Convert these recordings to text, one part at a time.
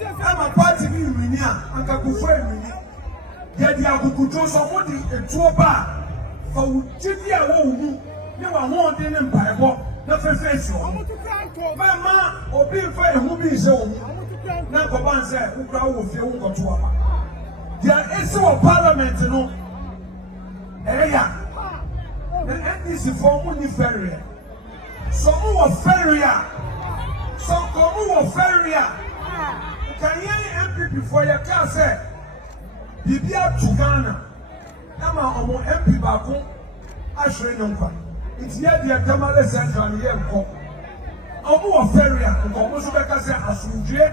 I'm a party in Minia, and Kakufu. Yet the Akukuto somebody a tropa for Tibia Wu. You are more than in Bible, not for face. Mamma, or being fair, who be so. Now, Papa said, who crowd will feel go to her. There is no parliament, you know. Area. The NDC for money ferry. Some more ferry. Some more ferry. Can you MP before your car say? Bibia to Ghana. Nama omo MP bako. Ashre number. It's here the Tamale Central here. Omo ferry. Omo subeka say asunje.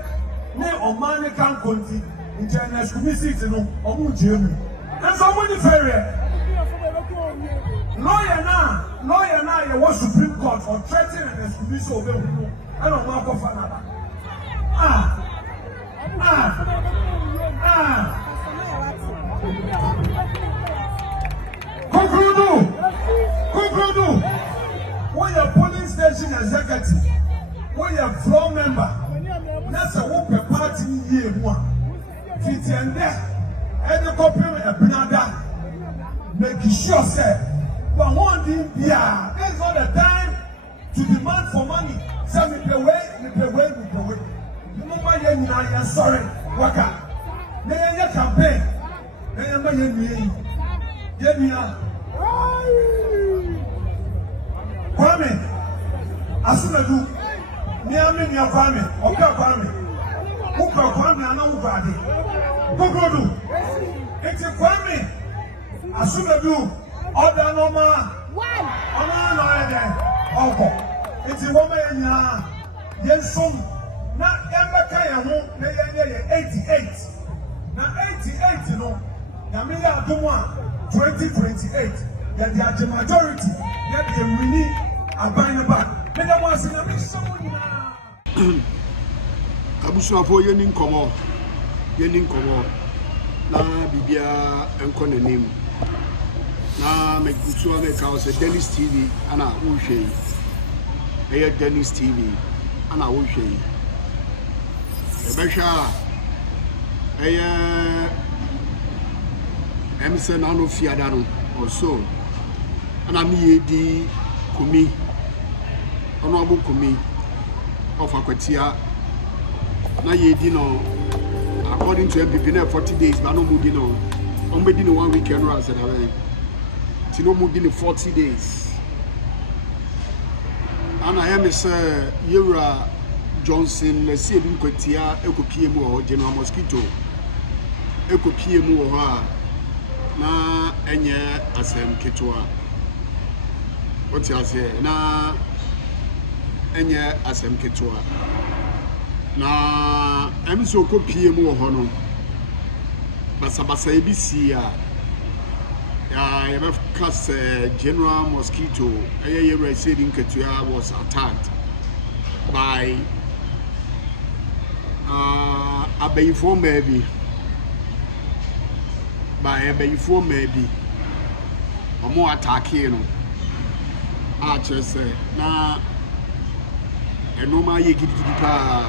Ne omani kan konti. Internet community no. Omo jemi. And so money ferry. Lawyer now, you want Supreme Court for threatening and exclusion of them. I don't want to find out. Conclude. When your polling station executive, when your floor member, that's a whoop party year one. Fit and there, and the copy of another. Make sure, sir. But one thing, yeah, there's not the time to demand for money. Say me pay way. You know my name now, sorry, waka. Then your campaign. Then my name, yeah. Kwame, Asiedu, Niamini Kwame, Oka Kwame, Uka Kwame, and Ubadi. Gogodu, it's a Kwame, Asiedu. Order no man. Why? No other. Okay. It's a woman. Yes, some. Now, Emeka yahu. Na 88. Now 88. No. Na me ya do one. 2028. That they are the majority. That they really are buying back. Me that was in a mix. Someone na. Abusua for yenin komo. Na bibia enko nanim. Na me kutu ame ka o Dennis TV ana wo hwe yi Dennis TV ana wo hwe yi e be hwa emse na no fiada no also ana me yedi kumi ono abu kumi of Akwatia na yedi no according to MPP na 40 days but no mudi no on be di no 1 weekend ra said away Tino moved in 40 days. And I am Yura Johnson, Asiedu Nketia, Ekopiem or General Mosquito. Ekopiem or na enye asem ketua. What you say? Na enye asem ketua. Na em so kopiem or hono. Basa ebisia. I have cast General Mosquito. Asiedu Nketia was attacked by a Bayfo maybe. By a Bayfo maybe. Or more attacking. Archers now. And no my yigita.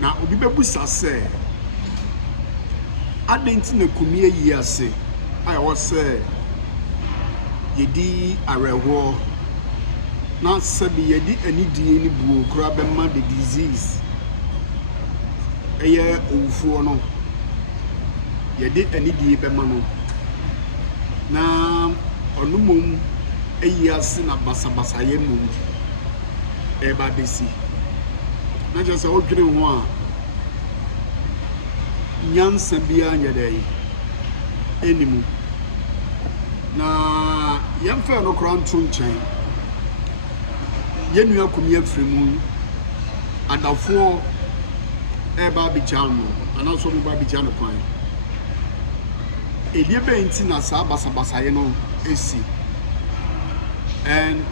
Now, Obibebusa say, I didn't know Kumia years. I was say, Yedi Arewo. Now, Sabi Yedi any DNA boo, crab and mud disease. A year old for no. Yedi any DB. Now, on the moon, a year sin of Basabasayemu. Eba Desi. Not just a old one. Yan Sabia Yaday. Animal. Na yam fa no kran tun chen yenu akomia fremu adafo e ba bi chan no anaso mo ba bi chan kwan edie be nti na sa basabasa ye no esi and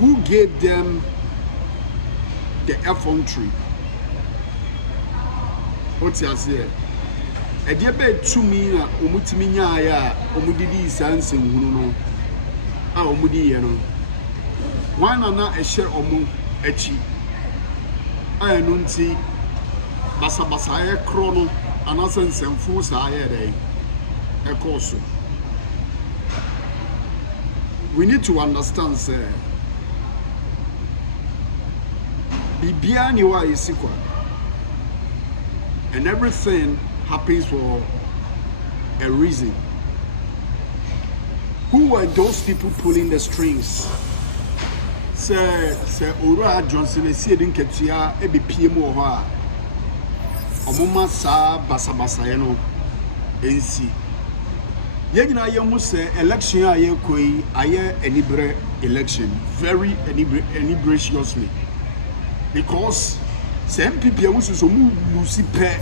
who gave them the effrontery what you say Edia be tumi na omutimi nyaaya a omudidi sanse nhunu no a omudi ye no wana na ehye omu achi aya no nti basa krono anasa nsemfu saa ye dey ekoso. We need to understand say bibia ni wa isikwa, and everything happens for a reason. Who were those people pulling the strings? Say Ora Johnson Asiedu Nketia e be PM wo ho a omoma sa basa no ensi. Ye nyina ye mu say election a ye koi aye enibre election, very enibraciously, because some people who so mu lucy pe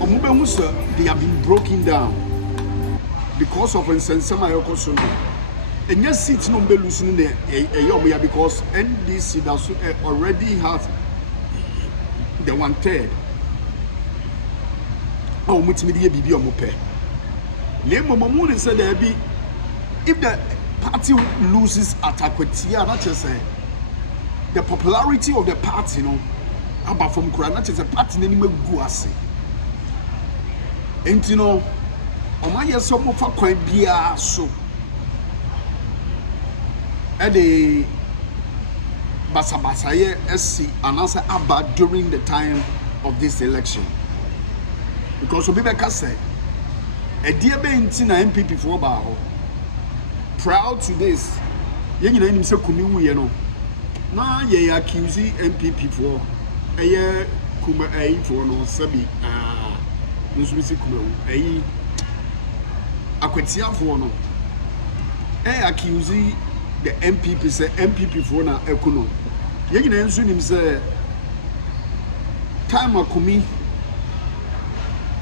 omube mu say they have been broken down because of insensama yokoso no. And yes, seats no be losing the because NDC that already has the 1/3. Oh, multimedia bibi omope. Lemo Mamuni said there be if the party loses at Akwatia, not just say the popularity of the party, you know, about from Kura, not just a party anymore guase. And you know, Omaya some of a quite beer so. The Basabasaye SC and answer about during the time of this election. Because Obibeka said, a dear Bentina MPP for Bao proud to this. Young name so Kumu, you know. Now ye accuse MPP for a year Kuma A for no Sabi, Nusmisi Kumu, a Akwatia for no. A accuse the MPP say MPP for na ekono. Ye nyina nsu nim say time akumi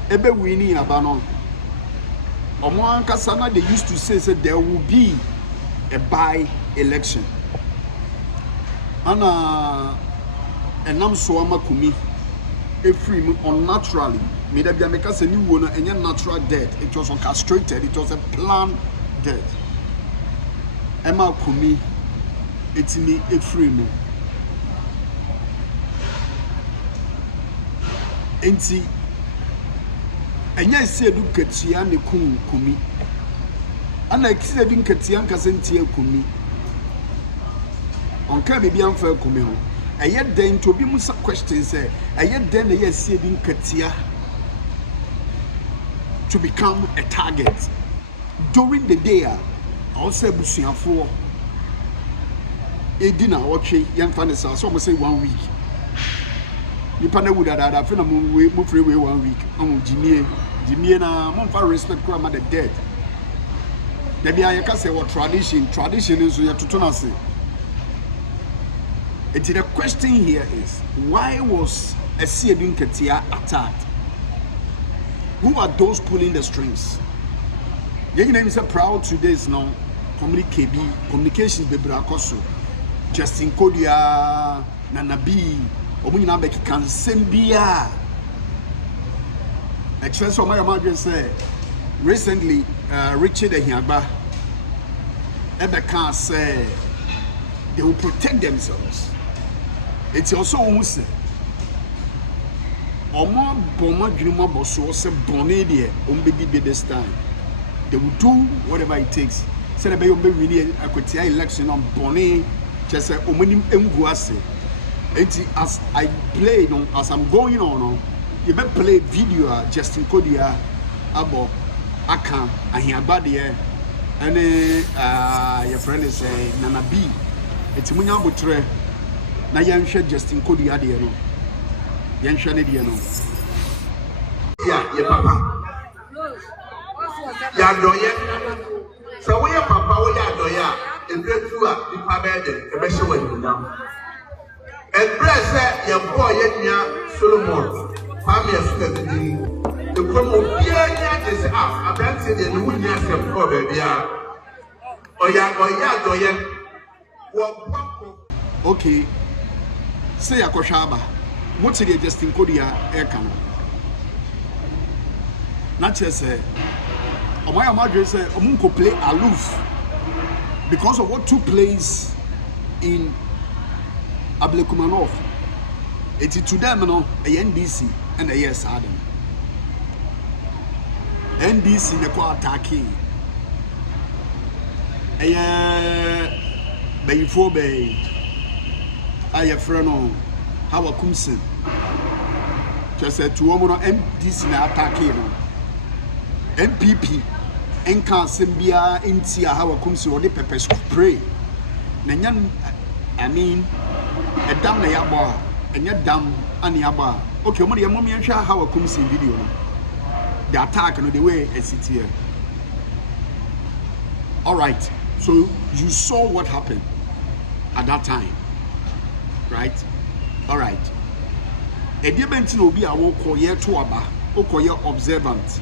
ebe wini aba no. Omo ankasa na they used to say there will be a by election. Ana enam so amakumi efrim unnaturally. Me da bia meka say ni wo no enye natural death. It was orchestrated. It was a planned death. Emma Kumi, it's me a free no. Enti, and yes, say do Nketia ne Kumi. And I said Nketia Kasentia Kumi. On can be unfair Kumi. And yet then to be musa questions say, and yet then yes, say Nketia to become a target during the day. Also, Busiafo a dinner, okay, young fantasy, so say 1 week. You panel would have a film move free 1 week. Jimmy, and I respect grandma the dead. Maybe I can say what tradition is we have to turn us. The question here is why was Asiedu Nketia attacked? Who are those pulling the strings? Your name is proud to this now. Communications be brakoso. Justin Kodia, Nanabi, Omina Beki can sembia. A chance of my imagine say recently, Richard Hiaba Ebeka say they will protect themselves. It's also almost Oma Boma Grima Bosso se Bonedia, Umbi this time. They will do whatever it takes. Said about really Akwatia election on Bonnet, just a omenim Mguase. As I play on, as I'm going on, you better play video Justin Kodia about Aka and Hiabadia and your friend is Nana B. It's Munya Butre. Now you share Justin Kodia, dear no. Yan Shani, dear no. Yeah, your papa. Yadoye. So we are papa, we are doya, and great through up the pabed, and measure when you now. And bless your boy, Solomon, family of the Como Pierre is up, abandoned and wouldn't have some problem. Okay, say a Koshaba. What's it Justin Kodia air cannon? Not just my mother said, Omunko play aloof because of what took place in Ablekumanov. It's to them, no, a NDC and a yes, Adam. NDC, the car attacking. Before Bay, I have friend, how a Kumsin. Just said to woman NDC attacking. MPP, Enka Simbia, Intia, how a Kumsin or the pepper spray. Nanyan, I mean, a damn yaba, and yet damn and yaba. Okay, mommy, and share how a Kumsin video. The attack and the way it's here. All right, so you saw what happened at that time, right? All right. A diamond will be a walk or year to aba, or observant.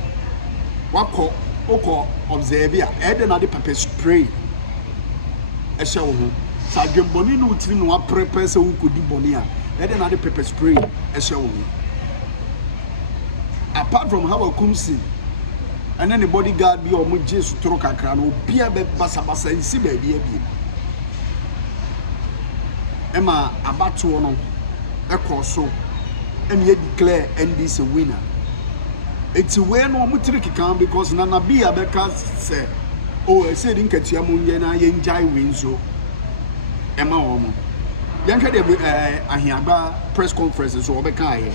What call observer, add another pepper spray. A show. Sergeant Bonino Trin, what purpose who could do Bonia, add another pepper spray. A show. Apart from how a Kumsi and then the bodyguard be or Mujis Troka Kran or Pia Basabasa and Sibe. Emma Abatuono, a corso, and yet declare NDC a winner. It's a way no Mutriki can because Nana Bia Becas said, oh, I said Nketia Munjana Yenjai Winso. Emma Omo. Yanka de Ahiaba press conferences or Bekai.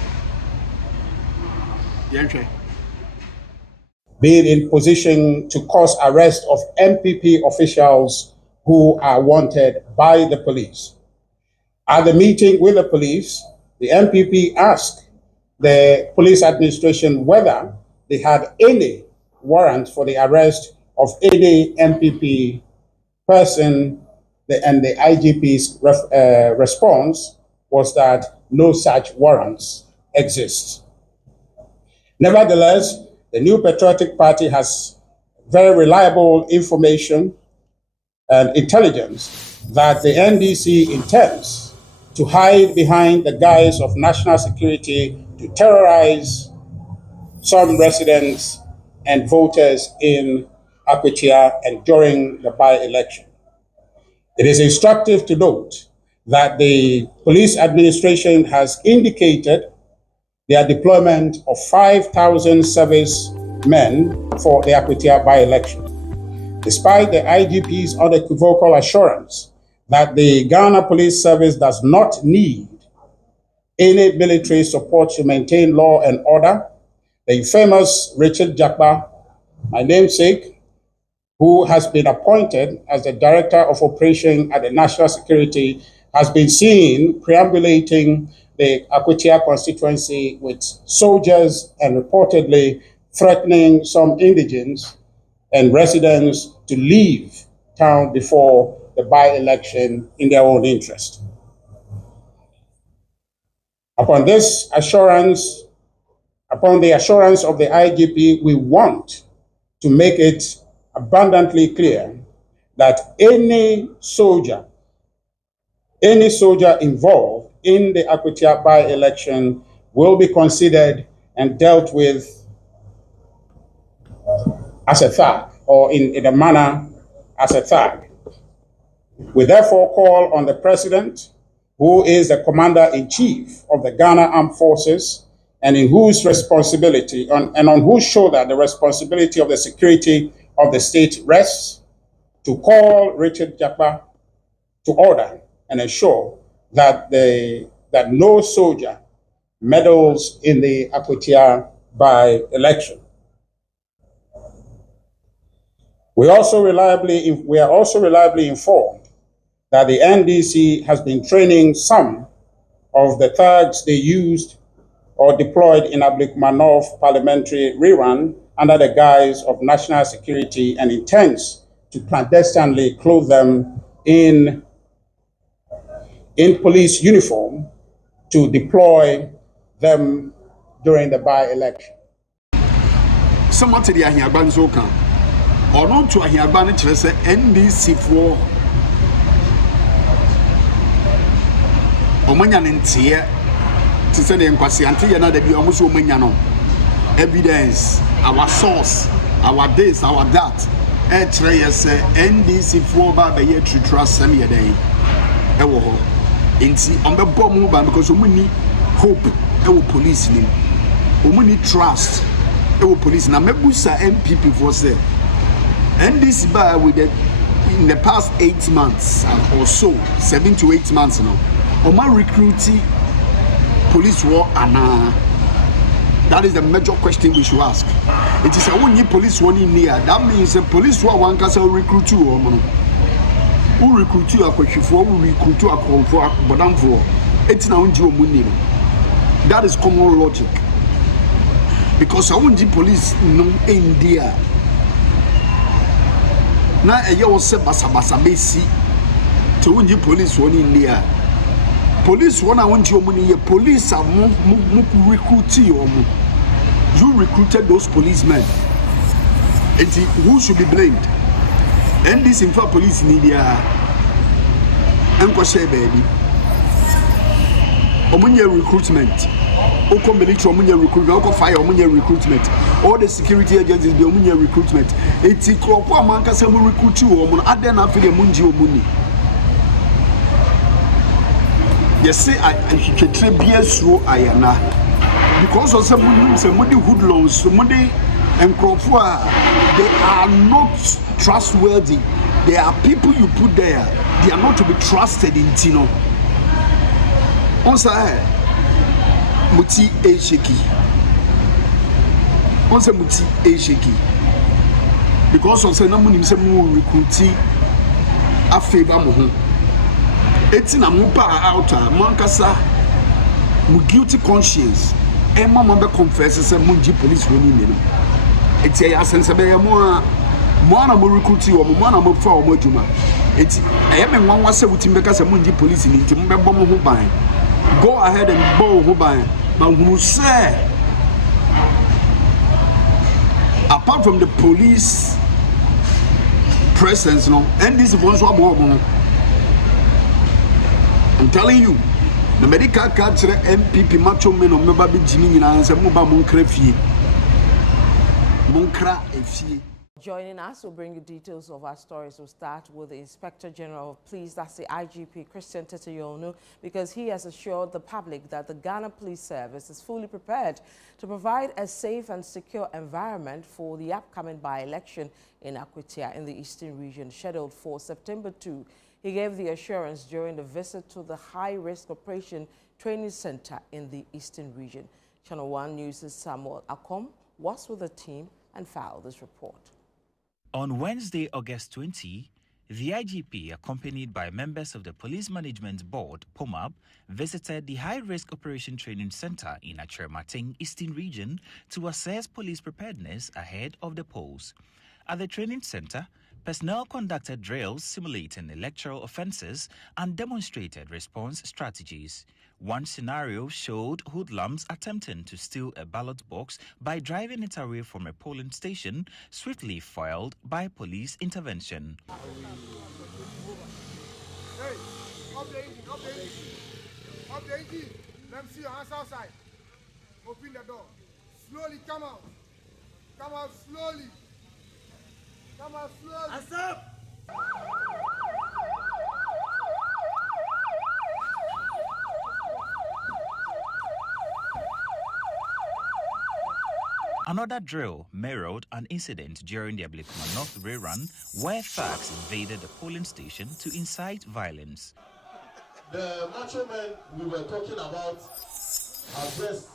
Being in position to cause arrest of MPP officials who are wanted by the police. At the meeting with the police, the MPP asked the police administration whether they had any warrant for the arrest of any MPP person, and the IGP's response was that no such warrants exist. Nevertheless, the New Patriotic Party has very reliable information and intelligence that the NDC intends to hide behind the guise of national security to terrorize some residents and voters in Akwatia and during the by-election. It is instructive to note that the police administration has indicated their deployment of 5,000 service men for the Akwatia by-election. Despite the IGP's unequivocal assurance that the Ghana Police Service does not need any military support to maintain law and order, the famous Richard Jakba, my namesake, who has been appointed as the Director of Operation at the National Security, has been seen preambulating the Akwatia constituency with soldiers and reportedly threatening some indigents and residents to leave town before the by-election in their own interest. Upon the assurance of the IGP, we want to make it abundantly clear that any soldier involved in the Akwatia by-election will be considered and dealt with as a thug, or in a manner as a thug. We therefore call on the President, who is the Commander-in-Chief of the Ghana Armed Forces, and in whose responsibility, and on whose shoulder the responsibility of the security of the state rests, to call Richard Jakba to order and ensure that no soldier meddles in the Akwatia by-election. We are also reliably informed that the NDC has been training some of the thugs they used or deployed in Ablikmanov parliamentary rerun under the guise of national security and intends to clandestinely clothe them in police uniform to deploy them during the by-election. Someone to the Ahiaban Zoka, or not to Ahiaban, NDC for Omanyan in Tia to send in Kwasianti and be almost Omanyano. Evidence, our source, our this, our that. NDC for by the year to trust semi a day. Inti on the bomb because we need hope ɛwɔ police nim ɔmo ni trust ɛwɔ police na mebusa MPP for say and this bar with the in the past 8 months or so 7 to 8 months now ɔmo recruiting police war ana. That is the major question we should ask. It is a one police one in here. That means a police war one can recruit you or who recruit you a question for who recruit you a call for Badam for. It's now into money. That is common logic. Because I want the police no India. Now a year was basa basi to win the police one in here. Police one I want your money. Police are recruit you. You recruited those policemen. And who should be blamed? And this in fact police in India. Uncle say baby. Omunya recruitment. Oko military omunya recruitment. Oko fire omunya recruitment. All the security agencies be omunya recruitment. Eti kroko amanka se mu recruit you omun. Aden na fide munji omuni. Yes, say I should be a slow ayana. Because of somebody hoodlums, somebody and Crawford, they are not trustworthy. They are people you put there, they are not to be trusted in Tino. On say Muti e shaky. On say Muti e shaky. Because of say no money say mu recruiting a favor mo. It's na mu pa out mankasa mu guilty conscience. And mama be confesses say munji police woni me no. Eti ya sense be mo na mo recruit you mo na mo fa o mo adwuma. Eti e me nwanwa se wutim be ka say munji police ni nti mo be bo mo ho ban. Go ahead and bow ho ban. But who say apart from the police presence no and this one so abo mo. I'm telling you, the medical card MPP macho men o meba be jimi nyina nse mo ba mo nkra fie. Mo nkra efie. Joining us will bring you details of our stories. We'll start with the Inspector General of Police, that's the IGP, Christian Teteyonu, because he has assured the public that the Ghana Police Service is fully prepared to provide a safe and secure environment for the upcoming by-election in Akwatia in the Eastern region, scheduled for September 2. He gave the assurance during the visit to the High-Risk Operation Training Center in the Eastern region. Channel 1 News' Samuel Akom was with the team and filed this report. On Wednesday, August 20, the IGP, accompanied by members of the Police Management Board, POMAB, visited the High-Risk Operation Training Center in Achirmating, Eastern Region, to assess police preparedness ahead of the polls. At the training center, personnel conducted drills simulating electoral offenses and demonstrated response strategies. One scenario showed hoodlums attempting to steal a ballot box by driving it away from a polling station, swiftly foiled by police intervention. Hey, up the engine, up the engine. Up the engine. Let me see your hands outside. Open the door. Slowly come out. Come out slowly. Come out slowly. Hands up! Another drill mirrored an incident during the Ablikuma North rerun where thugs invaded the polling station to incite violence. The macho men we were talking about have just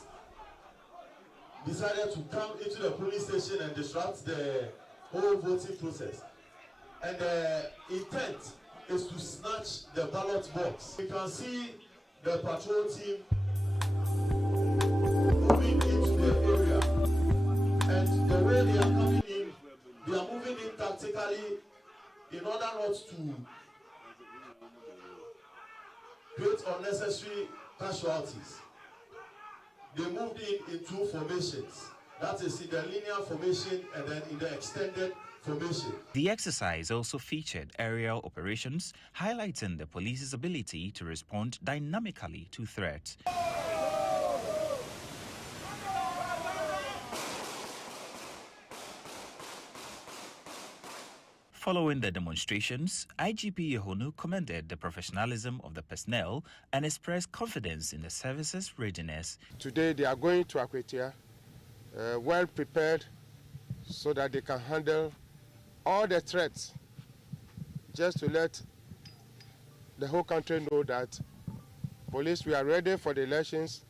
decided to come into the polling station and disrupt the whole voting process. And the intent is to snatch the ballot box. You can see the patrol team moving into the area. And the way they are coming in, they are moving in tactically in order not to create unnecessary casualties. They moved in two formations. That is in the linear formation and then in the extended formation. The exercise also featured aerial operations, highlighting the police's ability to respond dynamically to threats. Following the demonstrations, IGP Yehonu commended the professionalism of the personnel and expressed confidence in the service's readiness. Today they are going to Akwatia, well prepared so that they can handle all the threats, just to let the whole country know that police, we are ready for the elections,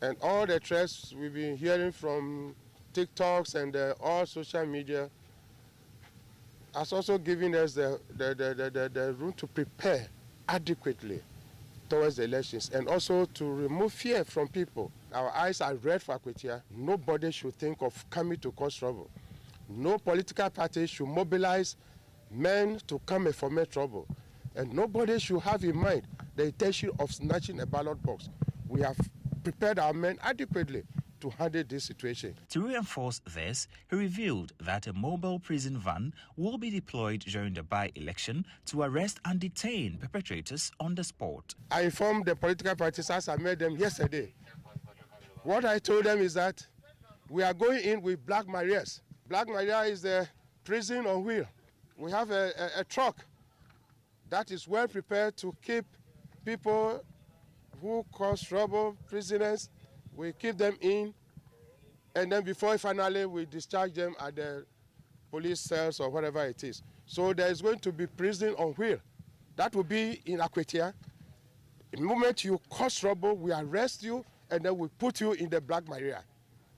and all the threats we've been hearing from TikToks and all social media has also given us the room to prepare adequately towards the elections and also to remove fear from people. Our eyes are red for Akwatia. Nobody should think of coming to cause trouble. No political party should mobilize men to come and foment trouble. And nobody should have in mind the intention of snatching a ballot box. We have prepared our men adequately to handle this situation. To reinforce this, he revealed that a mobile prison van will be deployed during the by-election to arrest and detain perpetrators on the spot. I informed the political parties as I met them yesterday. What I told them is that we are going in with Black Marias. Black Maria is the prison on wheel. We have a truck that is well prepared to keep people who cause trouble, prisoners. We keep them in, and then before finally we discharge them at the police cells or whatever it is. So there is going to be prison on wheel. That will be in Akwatia. The moment you cause trouble, we arrest you, and then we put you in the Black Maria.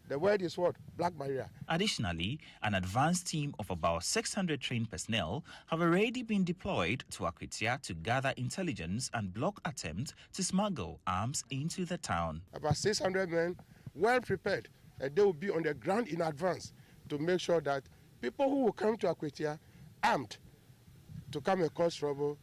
The word is what? Black Maria. Additionally, an advanced team of about 600 trained personnel have already been deployed to Akwatia to gather intelligence and block attempts to smuggle arms into the town. About 600 men, well prepared, and they will be on the ground in advance to make sure that people who will come to Akwatia armed to come and cause trouble,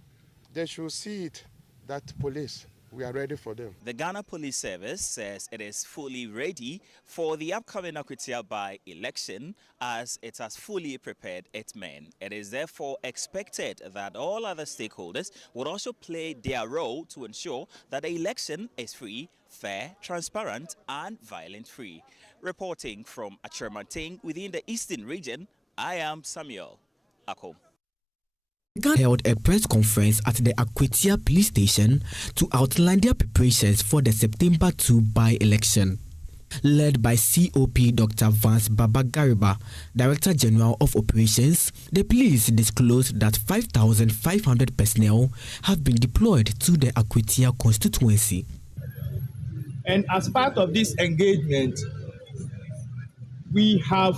they should see it that police, we are ready for them. The Ghana Police Service says it is fully ready for the upcoming Akwatia by-election as it has fully prepared its men. It is therefore expected that all other stakeholders would also play their role to ensure that the election is free, fair, transparent and violence-free. Reporting from Achermating within the Eastern region, I am Samuel Ako. Ghana held a press conference at the Akwatia police station to outline their preparations for the September 2 by-election. Led by COP Dr. Vance Babagariba, Director General of Operations, the police disclosed that 5,500 personnel have been deployed to the Akwatia constituency. And as part of this engagement, we have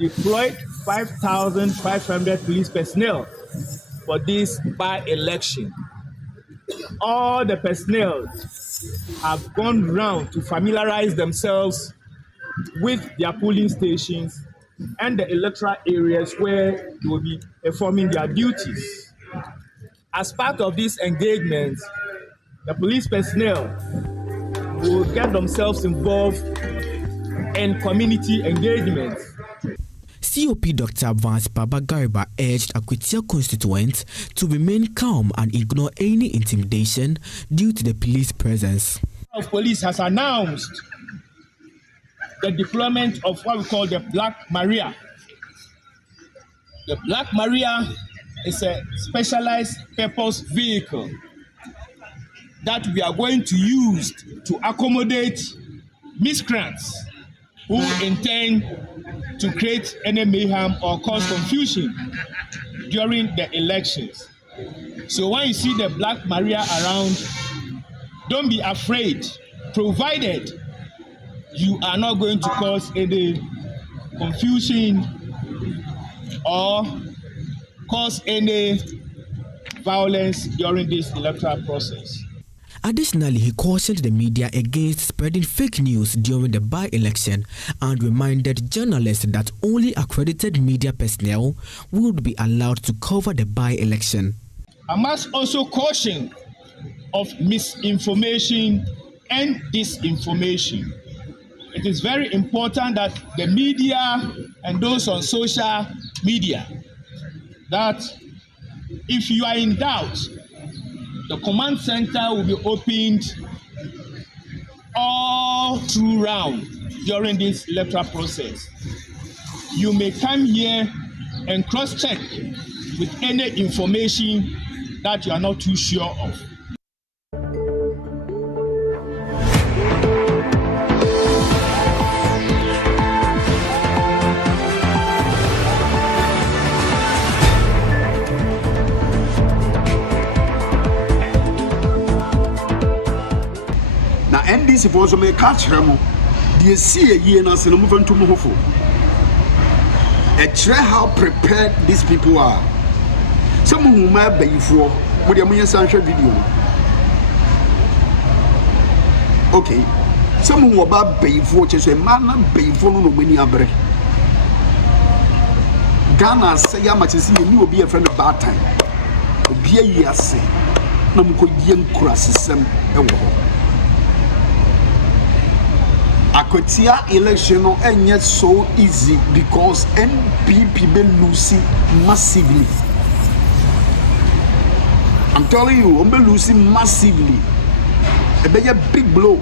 deployed 5,500 police personnel for this by-election. All the personnel have gone round to familiarize themselves with their polling stations and the electoral areas where they will be performing their duties. As part of this engagement, the police personnel will get themselves involved in community engagement. COP Dr. Vance Babagariba urged Akwatia constituents to remain calm and ignore any intimidation due to the police presence. The police has announced the deployment of what we call the Black Maria. The Black Maria is a specialized purpose vehicle that we are going to use to accommodate miscreants who intend to create any mayhem or cause confusion during the elections. So when you see the Black Maria around, don't be afraid, provided you are not going to cause any confusion or cause any violence during this electoral process. Additionally, he cautioned the media against spreading fake news during the by-election and reminded journalists that only accredited media personnel would be allowed to cover the by-election. I must also caution of misinformation and disinformation. It is very important that the media and those on social media, that if you are in doubt, the command center will be opened all through round during this electoral process. You may come here and cross-check with any information that you are not too sure of. Na NDC for so me catch them. The see a year na se no move to move for. How prepared these people are. Some who might be for with your sanction video. Okay. Some who about pay for just a man pay for no many abre. Ghana say ya much see you will be a friend of bad time. Be a year say. No mo yen kura system e wo. Akwatia election no ain't so easy because NPP be losing massively. I'm telling you, I'm losing massively. A be a big blow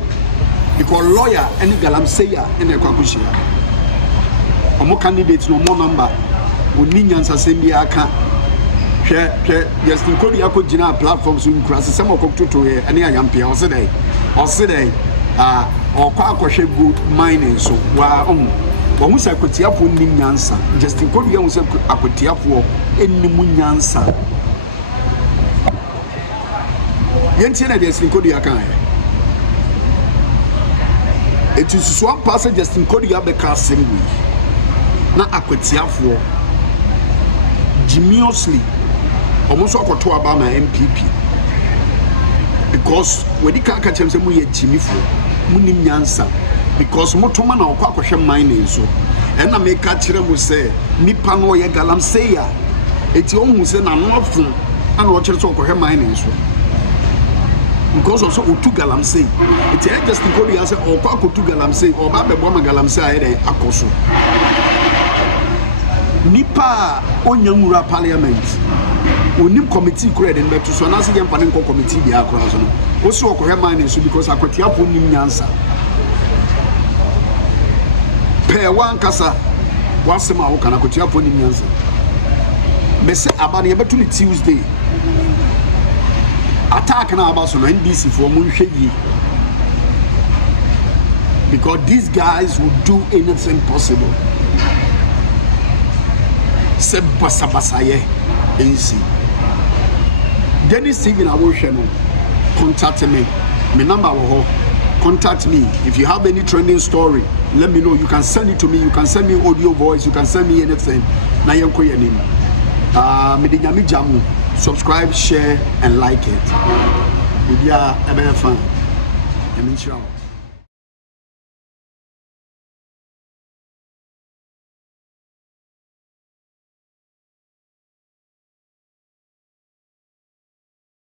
because lawyer and galamseya and a kwakushia. Omo candidates no more number. Uninians assembly aka. Yes, the code yako jina platforms in class. Some of them to here and I am here. Or say or kwakoshe good mining so wa when we say Akwatia for nim nyansa just in code we say Akwatia for enimu nyansa yenti na just in code ya kan it is one person just in code ya be ka assembly na Akwatia for geniusly almost akoto aba na MPP because when the can catch him say we Jimmy for munim nyansa because motoma na okwa kwhwe mining so and na make kire mu say nipa no ye galamseya eti ohun say na nofo ana o kire so kwhwe mining so because of so otu galamsey eti e just go dey say okwa kotu galamsey oba bebo ma galamsey aye dey akoso nipa onyanwura parliament onim committee kura den beto so na se dem pa ne committee bi akora so no o so okwa mining so because Akwatia po nim nyansa pe wan kasa wasema wo kana Akwatia po nim nyansa be se abane beto ni Tuesday attack na abaso no NDC for mo hwe yi because these guys will do anything possible se basa ye NC Dennis Steven Awosheno contact me. My number will contact me. If you have any trending story, let me know. You can send it to me. You can send me audio voice. You can send me anything. Na yanko your name. Medinyami jamu. Subscribe, share, and like it. Media ebe fan.